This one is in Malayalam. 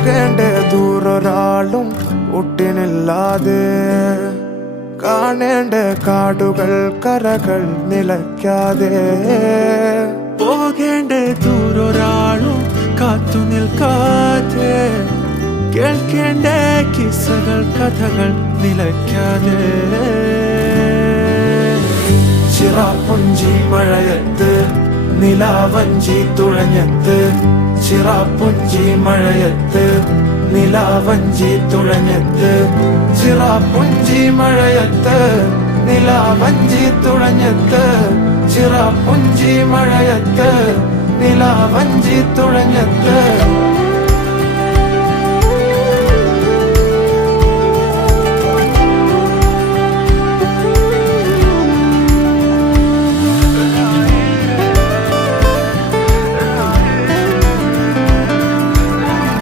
പോകേണ്ട ദൂരൊരാളും ഒട്ടിനില്ലാതെ കാണേണ്ട കാടുകൾ കരകൾ നിലയ്ക്കാതെ പോകേണ്ട ദൂരൊരാളും കാത്തു നിൽക്കാതെ കേൾക്കേണ്ട കിസ്സകൾ കഥകൾ നിലയ്ക്കാതെ ചിറാപ്പുഞ്ചി മഴയത്ത് നിലാവഞ്ചി തുഴഞ്ഞത്ത് ചിറാപ്പുഞ്ചി മഴയത്ത് നിലാവഞ്ചി തുഴഞ്ഞത്ത് ചിറാപ്പുഞ്ചി മഴയത്ത് നിലാവഞ്ചി തുഴഞ്ഞത്ത് ചിറാപ്പുഞ്ചി മഴയത്ത് നിലാവഞ്ചി തുഴഞ്ഞത്ത്